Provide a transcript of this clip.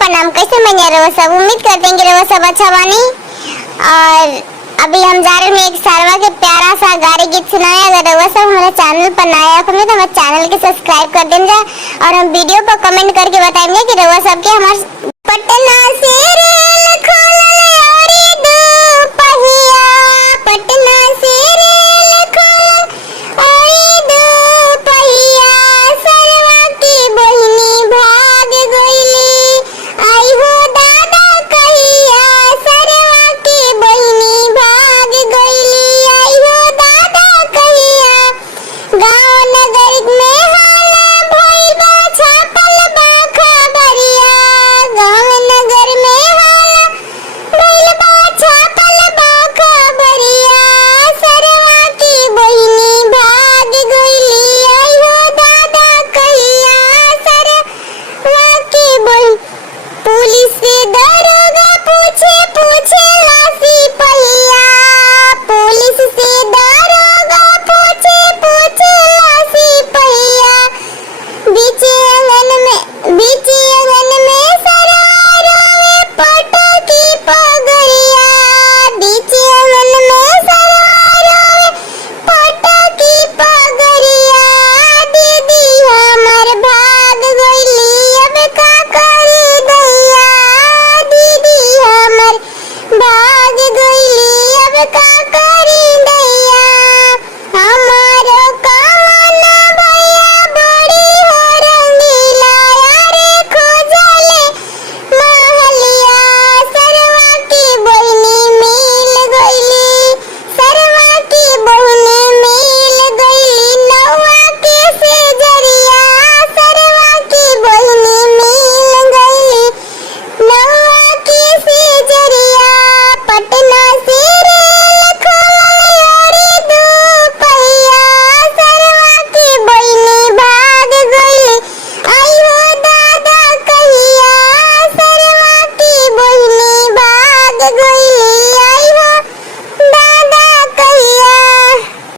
प्रणाम। कैसे बनिया रहो सब? उम्मीद करते हैं कि रहो सब अच्छा बानी। और अभी हम जा रहे हैं एक सारवा के प्यारा सा गाड़ी गीत सुनाए। अगर रहो सब हमारे चैनल पर नया है तो हमारे चैनल के सब्सक्राइब कर देंगे और हम वीडियो पर कमेंट करके बताएंगे कि रहो सब के हमारे पटेल